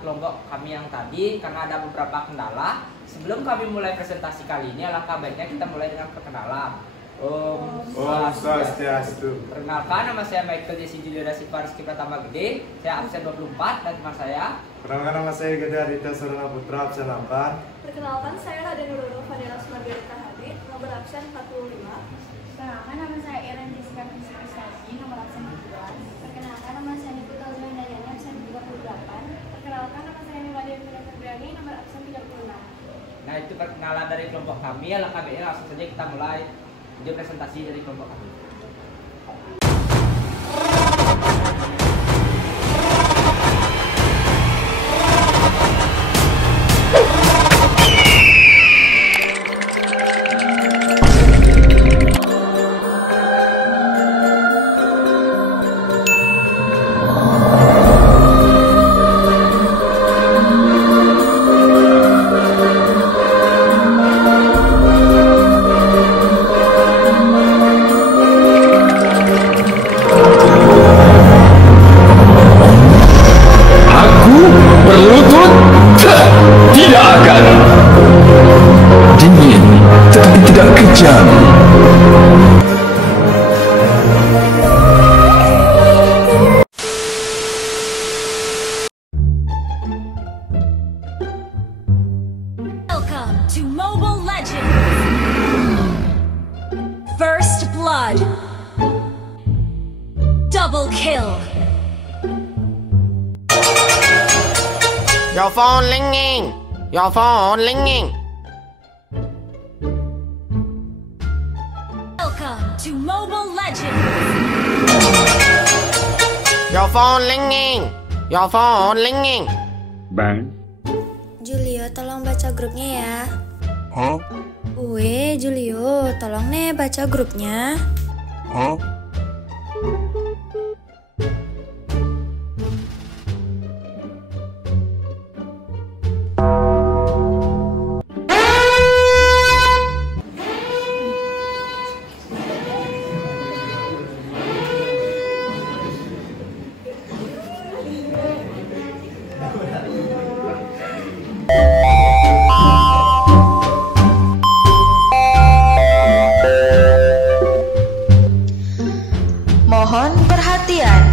kelompok kami yang tadi karena ada beberapa kendala. Sebelum kami mulai presentasi kali ini, alangkah baiknya kita mulai dengan perkenalan. Om Swastiastu. Perkenalkan, nama saya Michael Jesse Julio Dasipa Rizky Pratama Gede. Saya absen 24 dan teman saya. Perkenalkan, nama saya Gede Aditya Sarana Putra, absen 8. Perkenalkan, saya Raden Nurul Fadila Sumargarita Hadid, nomor absen 45. Perkenalkan, nama saya Iren Jessica Krisdayanti, nomor absen 12. Perkenalkan, nama saya Nikita Zulendayani, absen 38. Perkenalkan, nama saya Nilade Febriani, nomor absen 36. Nah, itu perkenalan dari kelompok kami. Alangkah baiknya langsung saja kita mulai video presentasi dari kelompok kami. Welcome to Mobile Legends! First Blood! Double kill! Your phone ringing! Your phone ringing! Welcome to Mobile Legends! Your phone ringing! Your phone ringing! Bang. Julio, tolong baca grupnya ya. Hah? Julio, tolong nih baca grupnya. Hah? Mohon perhatian.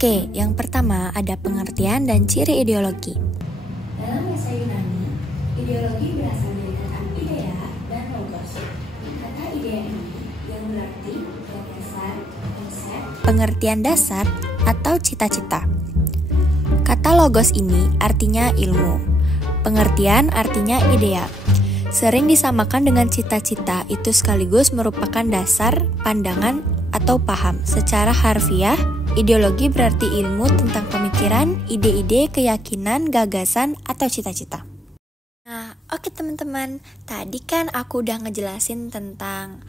Oke, yang pertama ada pengertian dan ciri ideologi. Dalam bahasa Yunani, ideologi berasal dari kata idea dan logos. Kata idea ini yang berarti gagasan, konsep, Pengertian dasar atau cita-cita. Kata logos ini artinya ilmu. Pengertian artinya idea. Sering disamakan dengan cita-cita, itu sekaligus merupakan dasar, pandangan, atau paham. Secara harfiah, ideologi berarti ilmu tentang pemikiran, ide-ide, keyakinan, gagasan, atau cita-cita. Nah, oke teman-teman, tadi kan aku udah ngejelasin tentang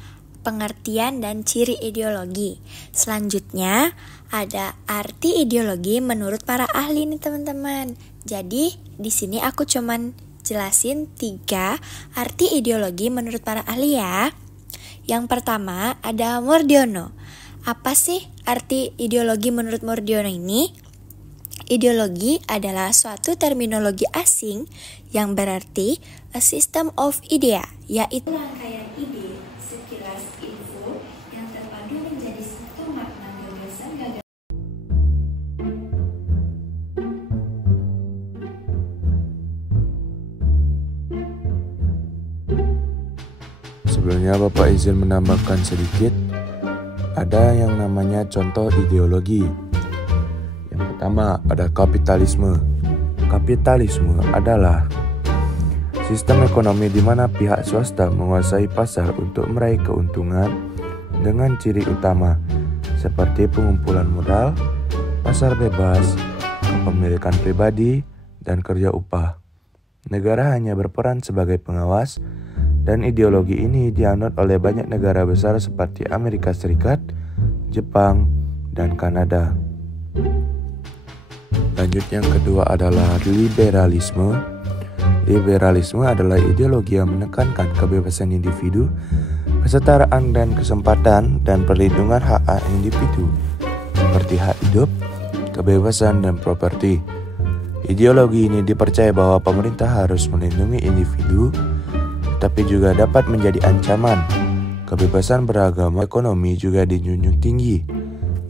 pengertian dan ciri ideologi. Selanjutnya, ada arti ideologi menurut para ahli nih teman-teman. Jadi, di sini aku cuman jelasin 3 arti ideologi menurut para ahli ya. Yang pertama, ada Mordiono. Apa sih arti ideologi menurut Mordiono ini? Ideologi adalah suatu terminologi asing yang berarti a system of idea, yaitu rangkaian ide, sekilas info yang terpadu menjadi satu makna gagasan. Sebelumnya Bapak izin menambahkan sedikit. Ada yang namanya contoh ideologi. Yang pertama ada kapitalisme. Kapitalisme adalah Sistem ekonomi di mana pihak swasta menguasai pasar untuk meraih keuntungan dengan ciri utama seperti pengumpulan modal, pasar bebas, kepemilikan pribadi, dan kerja upah. Negara hanya berperan sebagai pengawas, dan ideologi ini dianut oleh banyak negara besar seperti Amerika Serikat, Jepang, dan Kanada. Lanjut, yang kedua adalah liberalisme. Liberalisme adalah ideologi yang menekankan kebebasan individu, kesetaraan dan kesempatan, dan perlindungan hak individu seperti hak hidup, kebebasan, dan properti. Ideologi ini dipercaya bahwa pemerintah harus melindungi individu, tapi juga dapat menjadi ancaman. Kebebasan beragama, ekonomi juga dijunjung tinggi.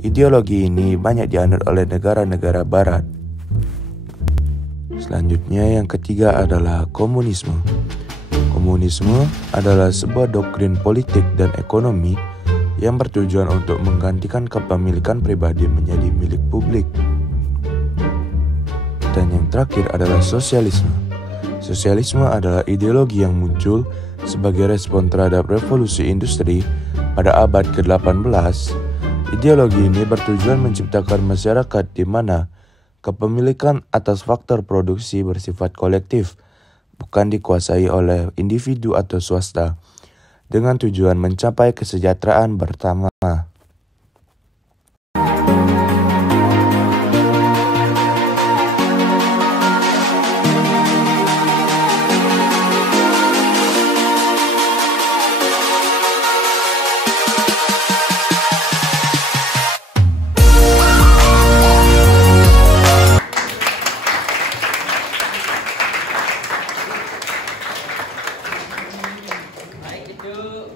Ideologi ini banyak dianut oleh negara-negara barat. Selanjutnya, yang ketiga adalah komunisme. Komunisme adalah sebuah doktrin politik dan ekonomi yang bertujuan untuk menggantikan kepemilikan pribadi menjadi milik publik. Dan yang terakhir adalah sosialisme. Sosialisme adalah ideologi yang muncul sebagai respon terhadap revolusi industri pada abad ke-18. Ideologi ini bertujuan menciptakan masyarakat di mana kepemilikan atas faktor produksi bersifat kolektif, bukan dikuasai oleh individu atau swasta, dengan tujuan mencapai kesejahteraan bersama.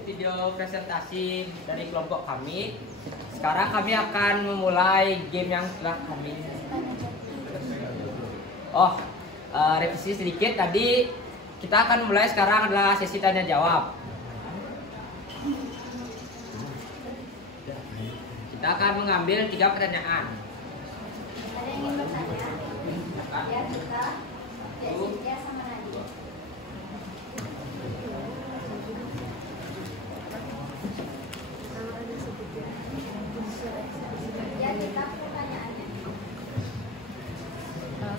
Video presentasi dari kelompok kami. Sekarang kami akan memulai game yang telah kami revisi sedikit. Tadi kita akan mulai, sekarang adalah sesi tanya jawab. Kita akan mengambil 3 pertanyaan. Ada yang ingin bertanya? Ya, kita. Ya, Cynthia sama Nadia.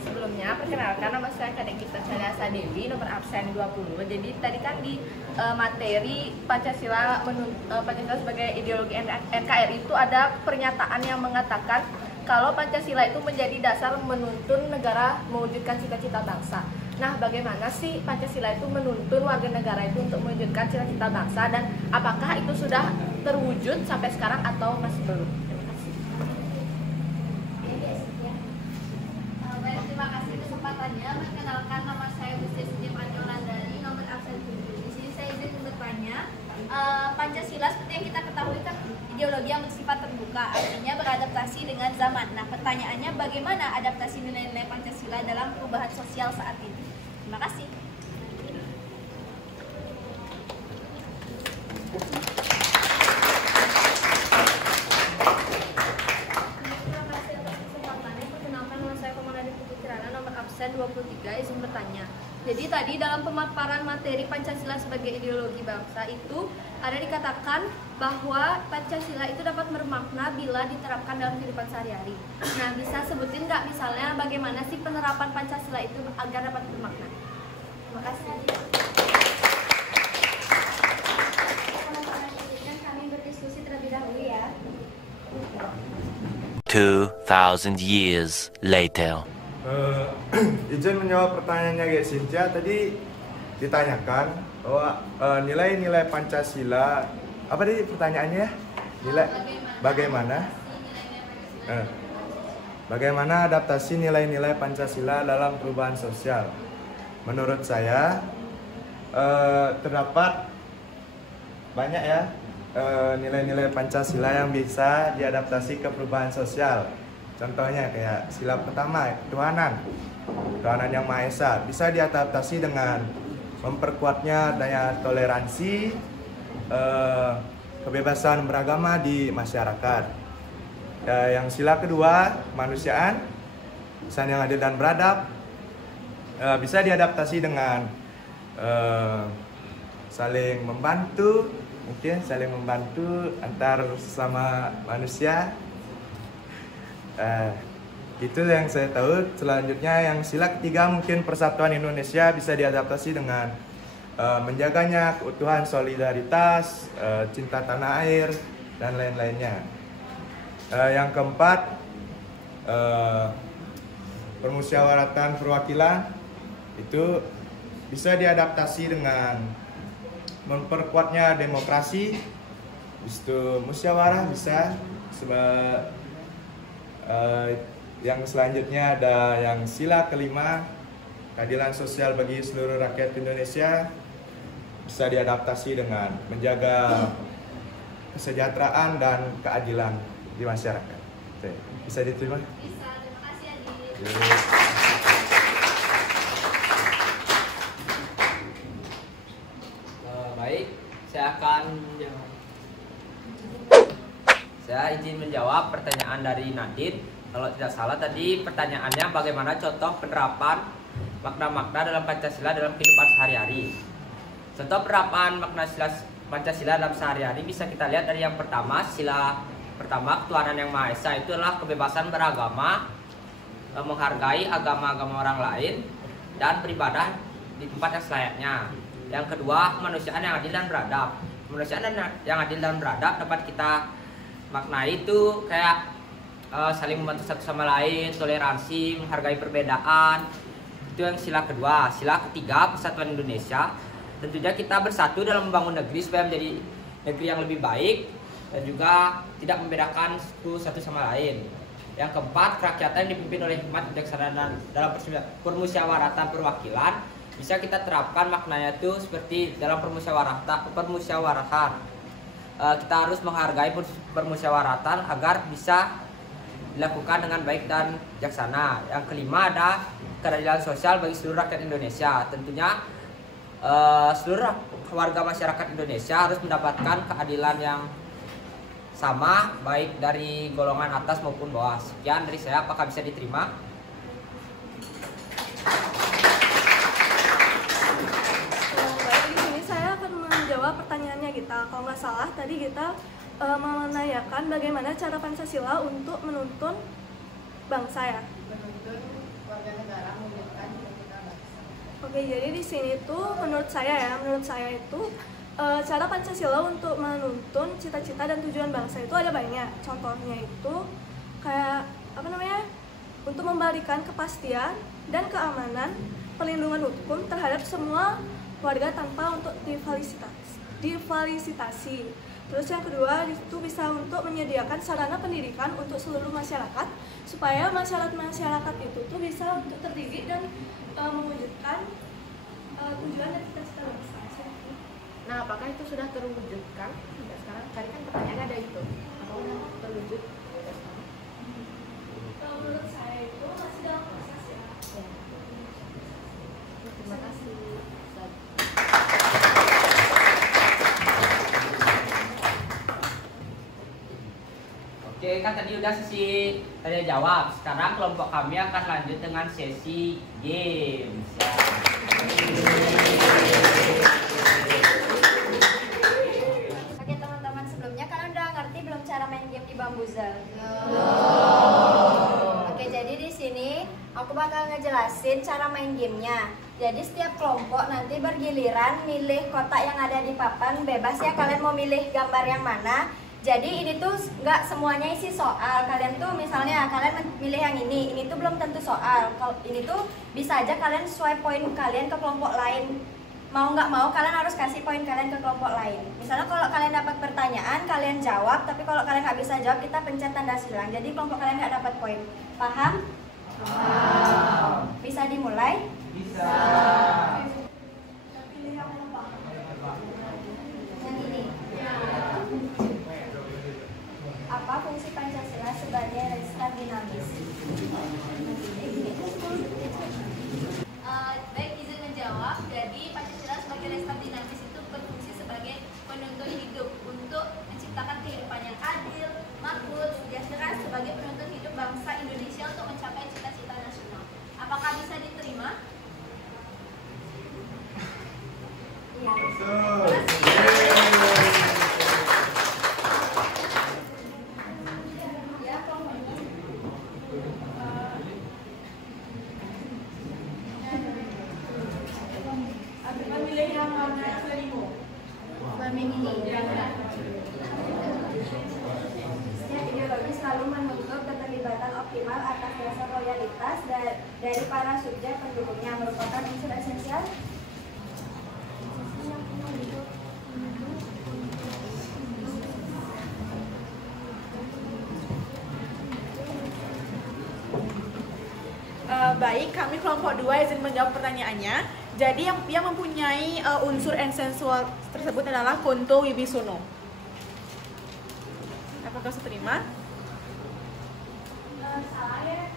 Sebelumnya, perkenalkan, nama saya Kadek Gita Chandra Dewi, nomor absen 20. Jadi tadi kan di materi Pancasila sebagai ideologi NKRI itu ada pernyataan yang mengatakan kalau Pancasila itu menjadi dasar menuntun negara mewujudkan cita-cita bangsa. Nah, bagaimana sih Pancasila itu menuntun warga negara itu untuk mewujudkan cita-cita bangsa, dan apakah itu sudah terwujud sampai sekarang atau masih belum? Terima kasih kesempatannya. Perkenalkan, nama saya Gusti Siti Panyolandari, nomor absen 7. Di sini saya izin bertanya. Pancasila seperti yang kita ketahui kan ideologi yang bersifat terbuka, artinya beradaptasi dengan zaman. Nah, pertanyaannya, bagaimana adaptasi nilai-nilai Pancasila dalam perubahan sosial saat ini? Terima kasih. Nomor absen 23, izin bertanya. Jadi tadi dalam pemaparan materi Pancasila sebagai ideologi bangsa itu ada dikatakan bahwa Pancasila itu dapat bermakna bila diterapkan dalam kehidupan sehari-hari. Nah, bisa sebutin nggak misalnya bagaimana sih penerapan Pancasila itu agar dapat bermakna? Terima kasih. Kami berdiskusi terlebih dahulu ya. 2,000 years later. Izin menjawab pertanyaannya guys. Cynthia tadi ditanyakan bahwa nilai-nilai Pancasila, apa tadi pertanyaannya ya? Nilai bagaimana adaptasi nilai-nilai Pancasila dalam perubahan sosial? Menurut saya terdapat banyak ya nilai-nilai Pancasila yang bisa diadaptasi ke perubahan sosial. Contohnya kayak sila pertama, ketuhanan yang Maha Esa, bisa diadaptasi dengan memperkuatnya daya toleransi, kebebasan beragama di masyarakat. Yang sila kedua, kemanusiaan, kesan yang adil dan beradab, bisa diadaptasi dengan saling membantu, mungkin saling membantu antar sesama manusia. Itu yang saya tahu. Selanjutnya yang sila ketiga mungkin persatuan Indonesia bisa diadaptasi dengan menjaganya keutuhan solidaritas, cinta tanah air, dan lain-lainnya. Yang keempat, permusyawaratan perwakilan itu bisa diadaptasi dengan memperkuatnya demokrasi. Itu musyawarah bisa. Yang selanjutnya ada yang sila kelima, keadilan sosial bagi seluruh rakyat Indonesia, bisa diadaptasi dengan menjaga kesejahteraan dan keadilan di masyarakat. Oke, bisa diterima? Bisa, terima kasih Adi. Baik, saya izin menjawab pertanyaan dari Nadine. Kalau tidak salah tadi pertanyaannya bagaimana contoh penerapan makna-makna dalam Pancasila dalam kehidupan sehari-hari. Contoh penerapan makna Pancasila dalam sehari-hari bisa kita lihat dari yang pertama, sila pertama ketuhanan yang Maha Esa, itu adalah kebebasan beragama, menghargai agama-agama orang lain, dan beribadah di tempat yang selayaknya. Yang kedua, kemanusiaan yang adil dan beradab. Kemanusiaan yang adil dan beradab dapat kita maknai itu kayak saling membantu satu sama lain, toleransi, menghargai perbedaan. Itu yang sila kedua. Sila ketiga, persatuan Indonesia. Tentunya kita bersatu dalam membangun negeri supaya menjadi negeri yang lebih baik dan juga tidak membedakan suku satu sama lain. Yang keempat, kerakyatan yang dipimpin oleh hikmat bijaksana dalam permusyawaratan perwakilan. Bisa kita terapkan maknanya itu seperti dalam permusyawaratan. Kita harus menghargai permusyawaratan agar bisa dilakukan dengan baik dan bijaksana. Yang kelima ada keadilan sosial bagi seluruh rakyat Indonesia. Tentunya seluruh warga masyarakat Indonesia harus mendapatkan keadilan yang sama, baik dari golongan atas maupun bawah. Sekian dari saya, apakah bisa diterima? Baik, di sini saya akan menjawab pertanyaannya Gita. Kalau nggak salah tadi Gita menanyakan bagaimana cara Pancasila untuk menuntun bangsa ya. Menuntun warga negara mewujudkan cita-cita bangsa. Oke, jadi di sini tuh menurut saya itu cara Pancasila untuk menuntun cita-cita dan tujuan bangsa itu ada banyak. Contohnya itu kayak untuk memberikan kepastian dan keamanan, perlindungan hukum terhadap semua warga tanpa untuk difasilitasi. Terus yang kedua itu bisa untuk menyediakan sarana pendidikan untuk seluruh masyarakat supaya masyarakat itu tuh bisa untuk terdidik dan mewujudkan tujuan dan cita-cita bangsa. Nah, apakah itu sudah terwujudkan hingga sekarang? Tadi kan pertanyaannya ada itu. Apakah sudah terwujud hingga sekarang? Kalau menurut saya itu masih dalam proses ya. Terima kasih. Oke, kan tadi udah sesi tanya jawab. Sekarang kelompok kami akan lanjut dengan sesi games. Ya. Oke teman-teman, sebelumnya kalian udah ngerti belum cara main game di Bambuzel? Oke, jadi di sini aku bakal ngejelasin cara main gamenya. Jadi setiap kelompok nanti bergiliran milih kotak yang ada di papan, bebas ya kalian mau milih gambar yang mana. Jadi ini tuh nggak semuanya isi soal. Kalian tuh misalnya kalian milih yang ini tuh belum tentu soal. Kalau ini tuh bisa aja kalian swipe poin kalian ke kelompok lain. Mau nggak mau kalian harus kasih poin kalian ke kelompok lain. Misalnya kalau kalian dapat pertanyaan kalian jawab, tapi kalau kalian nggak bisa jawab kita pencet tanda silang. Jadi kelompok kalian nggak dapat poin. Paham? Bisa dimulai? Bisa. Yang ini. Apa fungsi Pancasila sebagai restar dinamis? Baik, izin menjawab. Jadi Pancasila sebagai restar dinamis itu berfungsi sebagai penuntun hidup untuk menciptakan kehidupan yang adil, makmur, sejahtera sebagai penuntun hidup bangsa Indonesia untuk mencapai cita-cita nasional. Apakah bisa diterima? Ideologi selalu menuntut keterlibatan optimal atas dasar loyalitas dari para subjek pendukungnya, merupakan unsur esensial baik, kami kelompok 2 izin menjawab pertanyaannya. Jadi yang mempunyai unsur esensial tersebut adalah Kunto Wibisono. Apakah seterima? salah ya.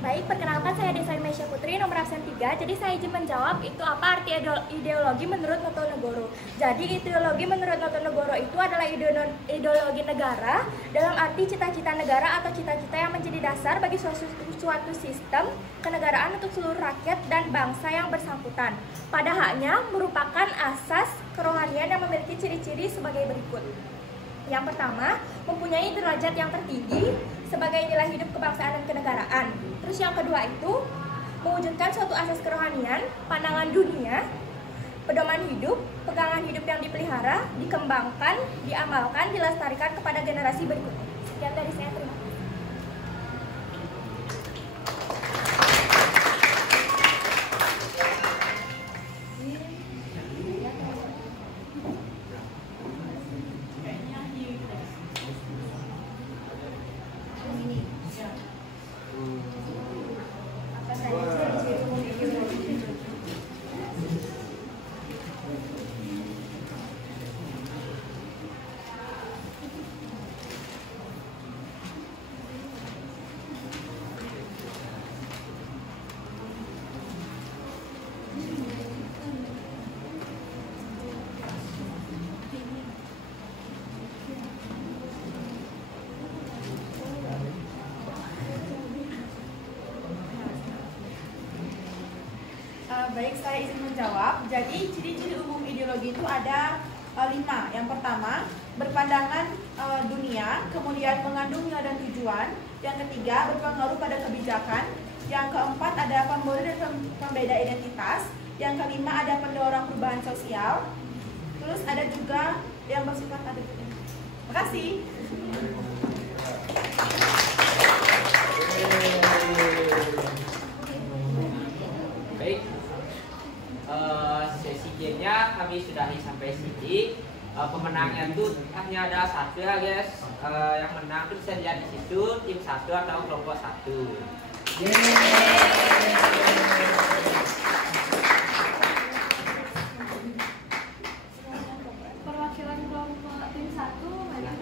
Baik, perkenalkan saya Desa Mesya Putri, nomor absen 3. Jadi saya izin menjawab itu apa arti ideologi menurut Notonegoro. Jadi ideologi menurut Notonegoro itu adalah ideologi negara dalam arti cita-cita negara atau cita-cita yang menjadi dasar bagi suatu sistem kenegaraan untuk seluruh rakyat dan bangsa yang bersangkutan. Pada haknya merupakan asas kerohanian yang memiliki ciri-ciri sebagai berikut. Yang pertama, mempunyai derajat yang tertinggi sebagai nilai hidup kebangsaan dan kenegaraan. Terus yang kedua itu, mewujudkan suatu asas kerohanian, pandangan dunia, pedoman hidup, pegangan hidup yang dipelihara, dikembangkan, diamalkan, dilestarikan kepada generasi berikutnya. Sekian dari saya, terima kasih. Baik, saya izin menjawab. Jadi ciri-ciri umum ideologi itu ada 5. Yang pertama, berpandangan dunia, kemudian mengandung nilai dan tujuan. Yang ketiga, berpengaruh pada kebijakan. Yang keempat, ada pemberi dan pembeda identitas. Yang kelima, ada pendorong perubahan sosial. Terus ada juga yang bersifat adil. Terima kasih. Baik, sesi gamenya kami sudahi sampai sini. Pemenangnya itu hanya ada satu ya guys. Yang menang itu bisa dilihat di situ, tim 1 atau kelompok 1. Perwakilan kelompok tim 1 mana?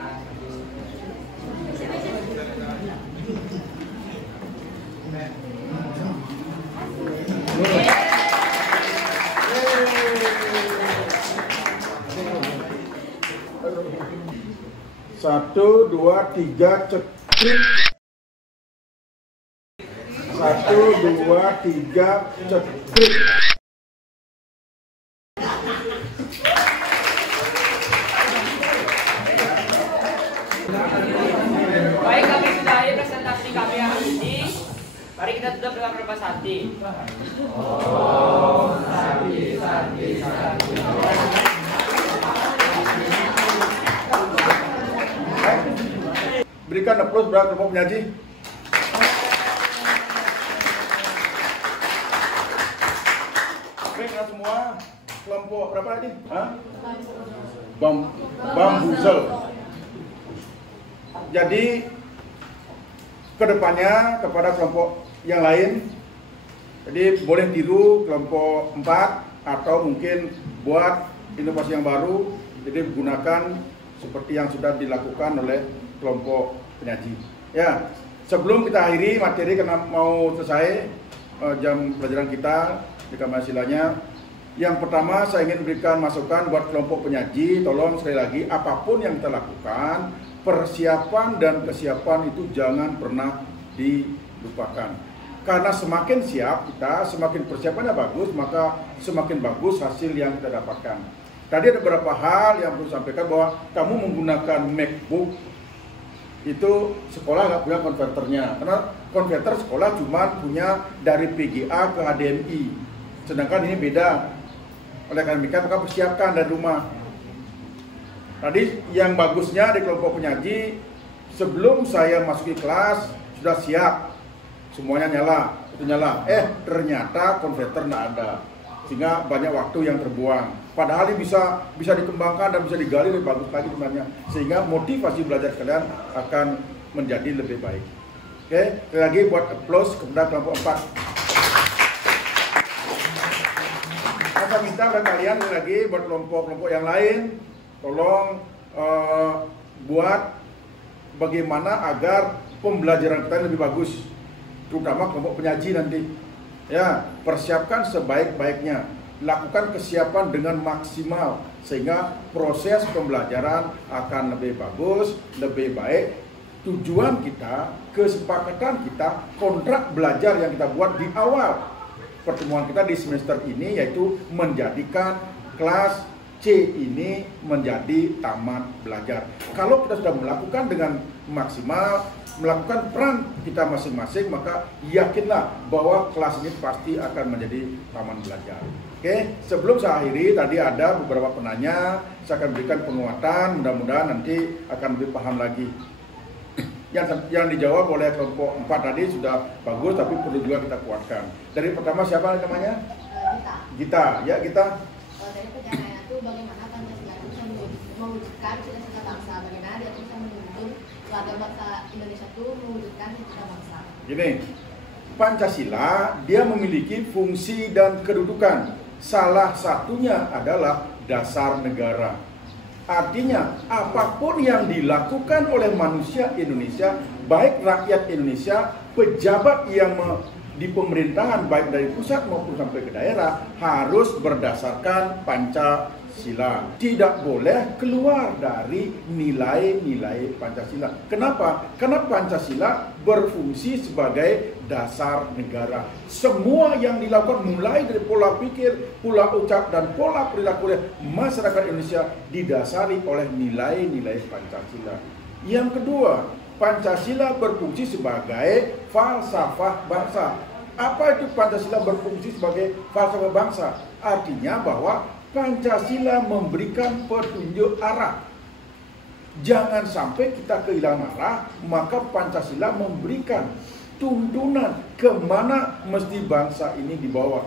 Satu, dua, tiga, cekrik. 1, 2, 3, cekrik. Baik, kami sudahi presentasi kami hari ini. Mari kita tutup dengan berpasati. Om Santi Santi Santi. Berikan aplaus buat kelompok penyaji. Baiklah semua, kelompok berapa tadi? Bambuzel. Jadi kedepannya kepada kelompok yang lain, jadi boleh tiru kelompok 4 atau mungkin buat inovasi yang baru, jadi gunakan seperti yang sudah dilakukan oleh kelompok penyaji. Ya, sebelum kita akhiri materi karena mau selesai jam pelajaran kita di Pancasila-nya. Yang pertama saya ingin berikan masukan buat kelompok penyaji, tolong sekali lagi apapun yang kita lakukan, persiapan dan kesiapan itu jangan pernah dilupakan. Karena semakin siap kita, semakin persiapannya bagus, maka semakin bagus hasil yang kita dapatkan. Tadi ada beberapa hal yang perlu sampaikan bahwa kamu menggunakan MacBook itu sekolah nggak punya konverternya, karena konverter sekolah cuma punya dari PGA ke HDMI, sedangkan ini beda. Oleh karena demikian maka persiapkan dari rumah. Tadi yang bagusnya di kelompok penyaji, sebelum saya masuki kelas sudah siap, semuanya nyala, itu nyala. Ternyata konverter nggak ada, sehingga banyak waktu yang terbuang. Padahal ini bisa dikembangkan dan bisa digali lebih bagus lagi sebenarnya, sehingga motivasi belajar kalian akan menjadi lebih baik. Oke, sekali lagi buat applause kepada kelompok 4. Saya minta kepada kalian lagi buat kelompok-kelompok yang lain, tolong buat bagaimana agar pembelajaran kita lebih bagus, terutama kelompok penyaji nanti. Ya, persiapkan sebaik-baiknya, lakukan kesiapan dengan maksimal sehingga proses pembelajaran akan lebih bagus, lebih baik. Tujuan kita, kesepakatan kita, kontrak belajar yang kita buat di awal pertemuan kita di semester ini yaitu menjadikan kelas C ini menjadi taman belajar. Kalau kita sudah melakukan dengan maksimal, melakukan peran kita masing-masing, maka yakinlah bahwa kelas ini pasti akan menjadi taman belajar. Oke, sebelum saya akhiri, tadi ada beberapa penanya, saya akan berikan penguatan, mudah-mudahan nanti akan lebih paham lagi. Yang dijawab oleh kelompok 4 tadi sudah bagus, tapi perlu juga kita kuatkan. Dari pertama siapa namanya? Gita. Ya, Gita. Dari pertanyaannya itu bagaimana Pancasila itu mewujudkan cita-cita bangsa, bagaimana dia bisa menuntun warga bangsa Indonesia itu mewujudkan cita bangsa. Gini, Pancasila dia memiliki fungsi dan kedudukan. Salah satunya adalah dasar negara. Artinya, apapun yang dilakukan oleh manusia Indonesia, baik rakyat Indonesia, pejabat yang di pemerintahan, baik dari pusat maupun sampai ke daerah, harus berdasarkan Pancasila. Tidak boleh keluar dari nilai-nilai Pancasila. Kenapa? Karena Pancasila berfungsi sebagai dasar negara. Semua yang dilakukan mulai dari pola pikir, pola ucap, dan pola perilaku masyarakat Indonesia didasari oleh nilai-nilai Pancasila. Yang kedua, Pancasila berfungsi sebagai falsafah bangsa. Apa itu Pancasila berfungsi sebagai falsafah bangsa? Artinya bahwa Pancasila memberikan petunjuk arah. Jangan sampai kita kehilangan arah, maka Pancasila memberikan tuntunan kemana mesti bangsa ini dibawa.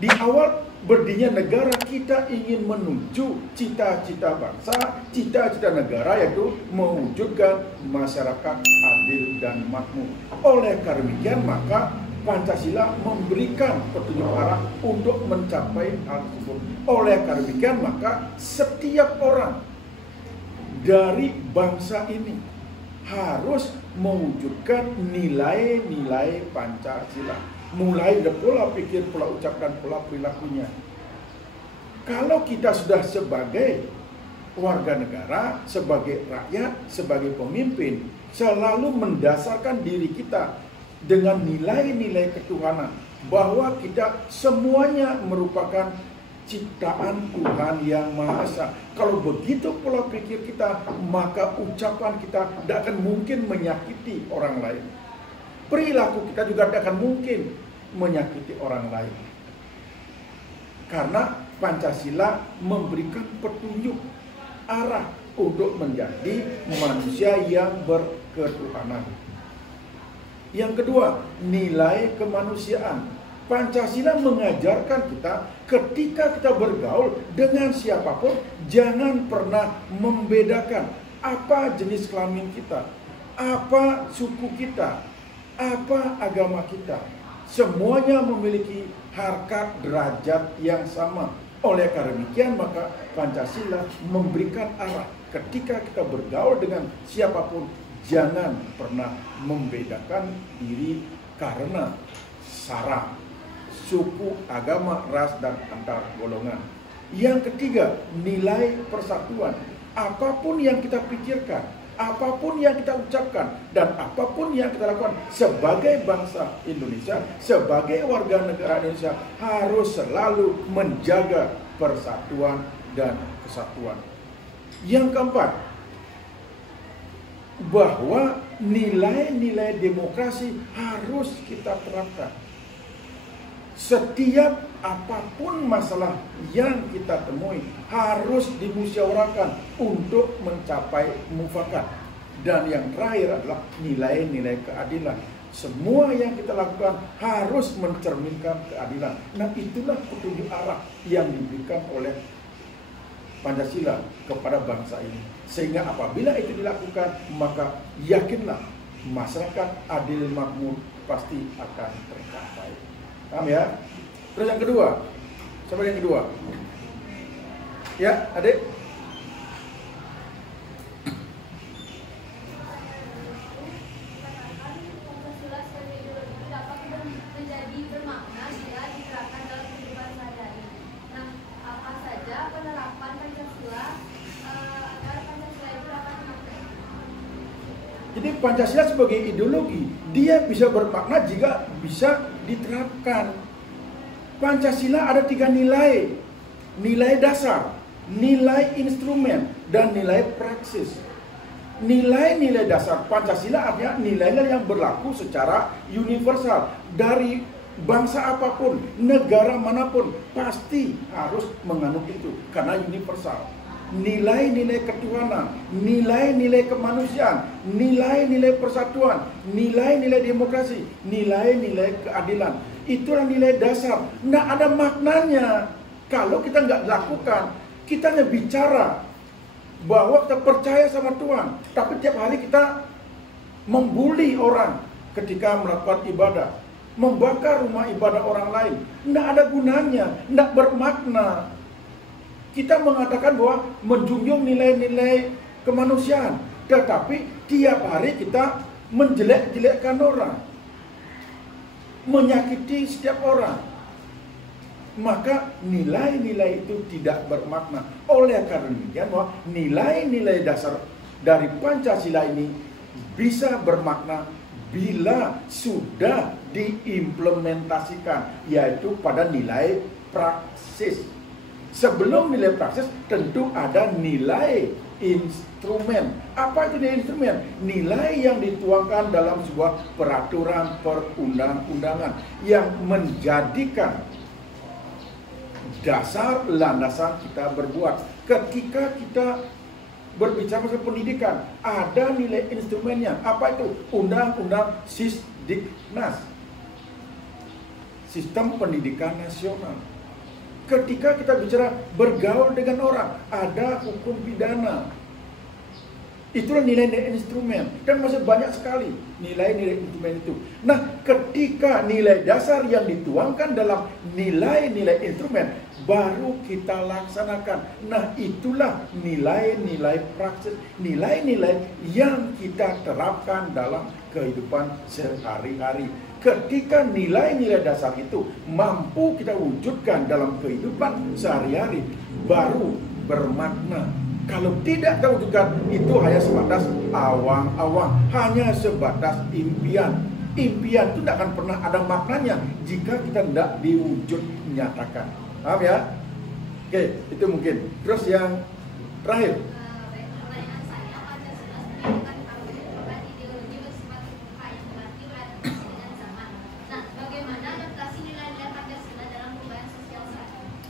Di awal berdirinya negara, kita ingin menuju cita-cita bangsa, cita-cita negara, yaitu mewujudkan masyarakat adil dan makmur. Oleh karena demikian, maka Pancasila memberikan petunjuk arah untuk mencapai hal tersebut. Oleh karena demikian, maka setiap orang dari bangsa ini harus mewujudkan nilai-nilai Pancasila. Mulai dari pola pikir, pola ucap, dan pola perilakunya. Kalau kita sudah sebagai warga negara, sebagai rakyat, sebagai pemimpin, selalu mendasarkan diri kita dengan nilai-nilai ketuhanan, bahwa kita semuanya merupakan ciptaan Tuhan Yang Maha Esa. Kalau begitu pola pikir kita, maka ucapan kita tidak akan mungkin menyakiti orang lain. Perilaku kita juga tidak akan mungkin menyakiti orang lain. Karena Pancasila memberikan petunjuk arah untuk menjadi manusia yang berketuhanan. Yang kedua, nilai kemanusiaan. Pancasila mengajarkan kita ketika kita bergaul dengan siapapun, jangan pernah membedakan apa jenis kelamin kita, apa suku kita, apa agama kita. Semuanya memiliki harkat derajat yang sama. Oleh karena demikian maka Pancasila memberikan arah ketika kita bergaul dengan siapapun, jangan pernah membedakan diri karena sara, suku, agama, ras, dan antar golongan. Yang ketiga, nilai persatuan. Apapun yang kita pikirkan, apapun yang kita ucapkan, dan apapun yang kita lakukan sebagai bangsa Indonesia, sebagai warga negara Indonesia, harus selalu menjaga persatuan dan kesatuan. Yang keempat, bahwa nilai-nilai demokrasi harus kita terapkan. Setiap apapun masalah yang kita temui harus dimusyawarahkan untuk mencapai mufakat. Dan yang terakhir adalah nilai-nilai keadilan. Semua yang kita lakukan harus mencerminkan keadilan. Nah, itulah petunjuk arah yang diberikan oleh Pancasila kepada bangsa ini. Sehingga apabila itu dilakukan, maka yakinlah masyarakat adil makmur pasti akan tercapai. Paham ya? Terus yang kedua, siapa yang kedua? Ya, adik. Pancasila sebagai ideologi dapat menjadi bermakna bila diterapkan dalam kehidupan sehari-hari. Nah, apa saja penerapan Pancasila agar Pancasila itu dapat dimaknai? Jadi Pancasila sebagai ideologi, dia bisa bermakna jika bisa diterapkan. Pancasila ada 3 nilai. Nilai dasar, nilai instrumen, dan nilai praksis. Nilai-nilai dasar Pancasila artinya nilai-nilai yang berlaku secara universal. Dari bangsa apapun, negara manapun, pasti harus menganut itu karena universal. Nilai-nilai ketuhanan, nilai-nilai kemanusiaan, nilai-nilai persatuan, nilai-nilai demokrasi, nilai-nilai keadilan. Itulah nilai dasar. Nggak ada maknanya kalau kita nggak lakukan. Kita hanya bicara bahwa kita percaya sama Tuhan, tapi tiap hari kita membuli orang ketika melakukan ibadah, membakar rumah ibadah orang lain. Nggak ada gunanya, nggak bermakna. Kita mengatakan bahwa menjunjung nilai-nilai kemanusiaan, tetapi tiap hari kita menjelek-jelekkan orang, menyakiti setiap orang. Maka nilai-nilai itu tidak bermakna. Oleh karena demikian bahwa nilai-nilai dasar dari Pancasila ini bisa bermakna bila sudah diimplementasikan, yaitu pada nilai praksis. Sebelum nilai praksis tentu ada nilai instrumen. Apa itu nilai instrumen? Nilai yang dituangkan dalam sebuah peraturan perundang-undangan yang menjadikan dasar landasan kita berbuat. Ketika kita berbicara tentang pendidikan, ada nilai instrumennya. Apa itu? Undang-undang Sisdiknas, Sistem Pendidikan Nasional. Ketika kita bicara bergaul dengan orang, ada hukum pidana. Itulah nilai-nilai instrumen. Dan masih banyak sekali nilai-nilai instrumen itu. Nah, ketika nilai dasar yang dituangkan dalam nilai-nilai instrumen baru kita laksanakan. Nah, itulah nilai-nilai praksis, nilai-nilai yang kita terapkan dalam kehidupan sehari-hari. Ketika nilai-nilai dasar itu mampu kita wujudkan dalam kehidupan sehari-hari, baru bermakna. Kalau tidak terwujudkan, itu hanya sebatas awang-awang, hanya sebatas impian. Impian itu tidak akan pernah ada maknanya jika kita tidak diwujud nyatakan. Paham ya? Oke, itu mungkin. Terus yang terakhir.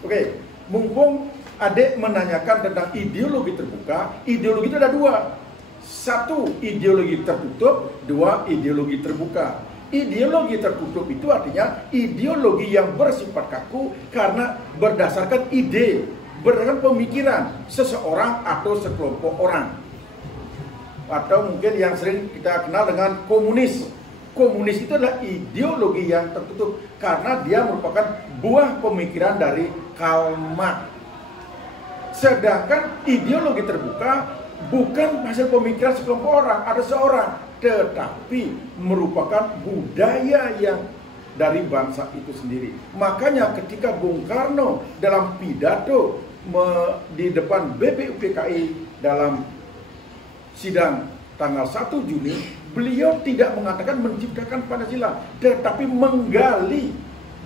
Oke, mumpung adik menanyakan tentang ideologi terbuka, ideologi itu ada 2. 1 ideologi tertutup, 2 ideologi terbuka. Ideologi tertutup itu artinya ideologi yang bersifat kaku karena berdasarkan ide, berdasarkan pemikiran seseorang atau sekelompok orang. Atau mungkin yang sering kita kenal dengan komunis. Komunis itu adalah ideologi yang tertutup karena dia merupakan buah pemikiran dari Karl Marx. Sedangkan ideologi terbuka bukan hasil pemikiran sekelompok orang, ada seorang, tetapi merupakan budaya yang dari bangsa itu sendiri. Makanya ketika Bung Karno dalam pidato di depan BPUPKI dalam sidang tanggal 1 Juni, beliau tidak mengatakan menciptakan Pancasila, tetapi menggali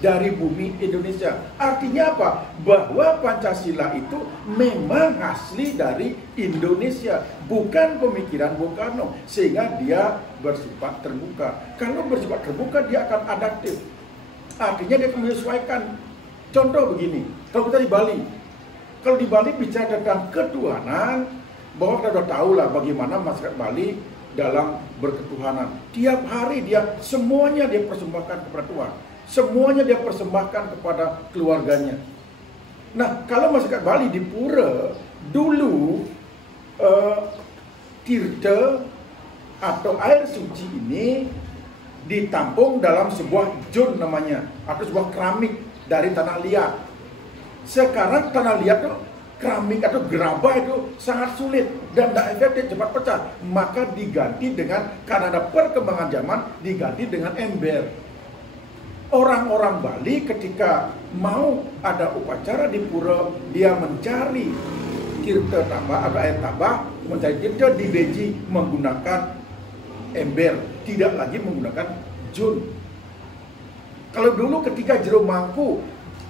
dari bumi Indonesia. Artinya apa? Bahwa Pancasila itu memang asli dari Indonesia, bukan pemikiran Bung Karno, sehingga dia bersifat terbuka. Kalau bersifat terbuka, dia akan adaptif. Artinya dia akan menyesuaikan. Contoh begini, kalau kita di Bali, kalau di Bali bicara tentang ketuhanan, bahwa kita sudah tahu lah bagaimana masyarakat Bali dalam berketuhanan. Tiap hari semuanya dia persembahkan kepada Tuhan. Semuanya dia persembahkan kepada keluarganya. Nah, kalau masyarakat Bali di pura, dulu tirta atau air suci ini ditampung dalam sebuah jon namanya, atau sebuah keramik dari tanah liat. Sekarang tanah liat itu, keramik atau gerabah itu sangat sulit dan tidak efektif, cepat pecah. Maka diganti dengan, karena ada perkembangan zaman, diganti dengan ember. Orang-orang Bali ketika mau ada upacara di pura, dia mencari tirta tambah atau air tambah, mencari tirta di beji menggunakan ember, tidak lagi menggunakan jon. Kalau dulu ketika jero mangku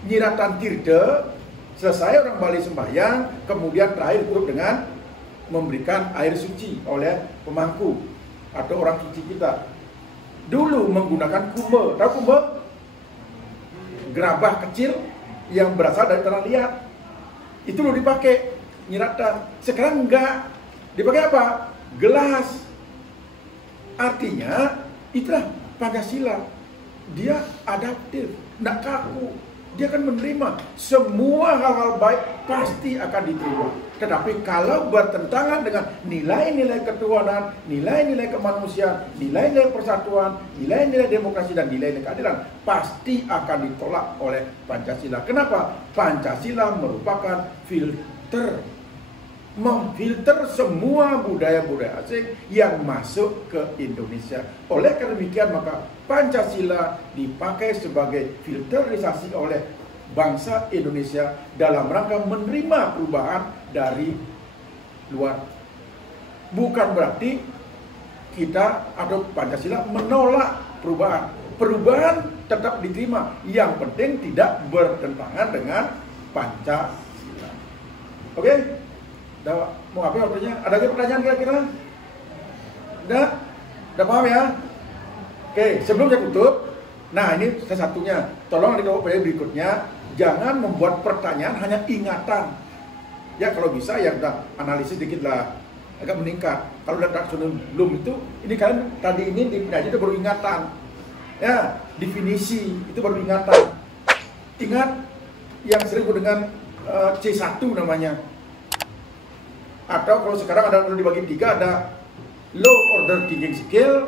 nyiratan tirta, selesai orang Bali sembahyang, kemudian terakhir tutup dengan memberikan air suci oleh pemangku atau orang suci kita. Dulu menggunakan kumba, tahu kumba? Gerabah kecil yang berasal dari tanah liat. Itu dulu dipakai nyiratan. Sekarang enggak. Dipakai apa? Gelas. Artinya itulah Pancasila. Dia adaptif, enggak kaku. Dia akan menerima semua hal-hal baik, pasti akan diterima. Tetapi kalau bertentangan dengan nilai-nilai ketuhanan, nilai-nilai kemanusiaan, nilai-nilai persatuan, nilai-nilai demokrasi, dan nilai-nilai keadilan, pasti akan ditolak oleh Pancasila. Kenapa? Pancasila merupakan filter, memfilter semua budaya-budaya asing yang masuk ke Indonesia. Oleh karena demikian, maka Pancasila dipakai sebagai filterisasi oleh bangsa Indonesia dalam rangka menerima perubahan dari luar. Bukan berarti kita atau Pancasila menolak perubahan. Perubahan tetap diterima. Yang penting tidak bertentangan dengan Pancasila. Oke? Mau apa waktunya? Ada lagi pertanyaan kira-kira? Udah paham ya? Oke, sebelum saya tutup, nah ini salah satunya, tolong di pada berikutnya jangan membuat pertanyaan hanya ingatan. Ya kalau bisa ya udah analisis dikit lah, agak meningkat. Kalau udah belum itu, ini kalian tadi ini dipindah itu baru ingatan. Ya, definisi itu baru ingatan. Ingat yang sering dengan C1 namanya. Atau kalau sekarang ada dibagi 3, ada low order thinking skill,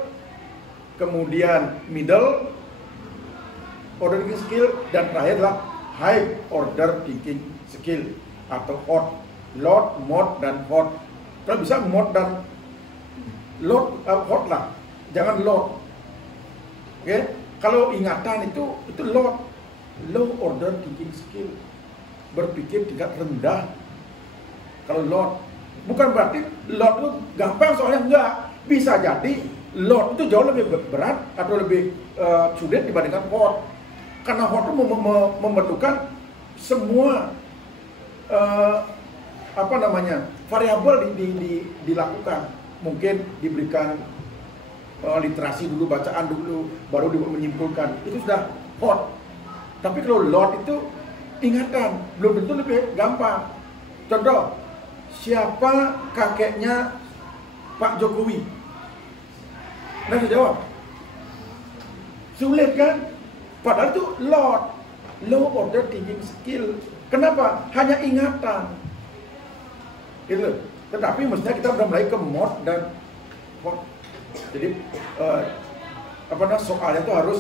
kemudian middle order thinking skill, dan terakhir adalah high order thinking skill atau hot, load, mode, dan hot. Kalau bisa mode dan load, hot lah, jangan load. Oke? Kalau ingatan itu load, low order thinking skill, berpikir tingkat rendah. Kalau load, bukan berarti load itu gampang, soalnya enggak. Bisa jadi load itu jauh lebih berat atau lebih sulit dibandingkan hot. Karena hot itu membutuhkan semua variabel dilakukan. Mungkin diberikan literasi dulu, bacaan dulu, baru menyimpulkan. Itu sudah hot. Tapi kalau load itu ingatan, belum tentu lebih gampang. Contoh, siapa kakeknya Pak Jokowi? Nah, saya jawab. Sulit kan? Padahal itu low order thinking skill. Kenapa? Hanya ingatan. Gitu. Tetapi mestinya kita sudah mulai ke mode dan hot. Jadi soalnya itu harus,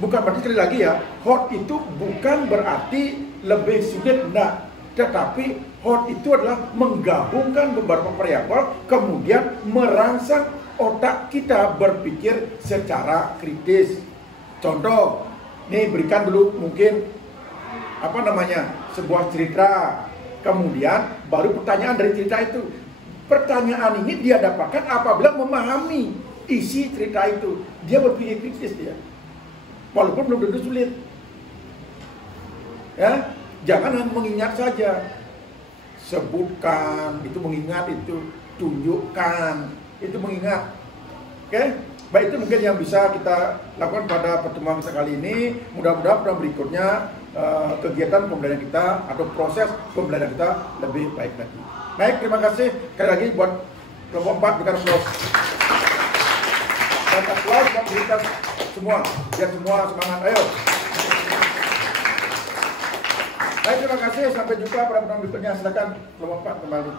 bukan berarti sekali lagi ya, hot itu bukan berarti lebih sulit, enggak. Tetapi hot itu adalah menggabungkan beberapa variabel, kemudian merangsang otak kita berpikir secara kritis. Contoh, nih berikan dulu mungkin sebuah cerita, kemudian baru pertanyaan dari cerita itu. Pertanyaan ini dia dapatkan apabila memahami isi cerita itu. Dia berpikir kritis dia, walaupun belum tentu sulit. Ya, jangan hanya mengingat saja. Sebutkan, itu mengingat, itu tunjukkan, itu mengingat. Oke? Baik, itu mungkin yang bisa kita lakukan pada pertemuan kita kali ini. Mudah-mudahan pada berikutnya kegiatan pembelajaran kita atau proses pembelajaran kita lebih baik lagi. Baik, terima kasih sekali lagi buat kelompok 4 berikan aplaus. Dan aplaus buat kita semua, biar semua semangat. Ayo. Baik, terima kasih. Sampai jumpa pada pertemuan berikutnya. Silakan kelompok 4 kembali.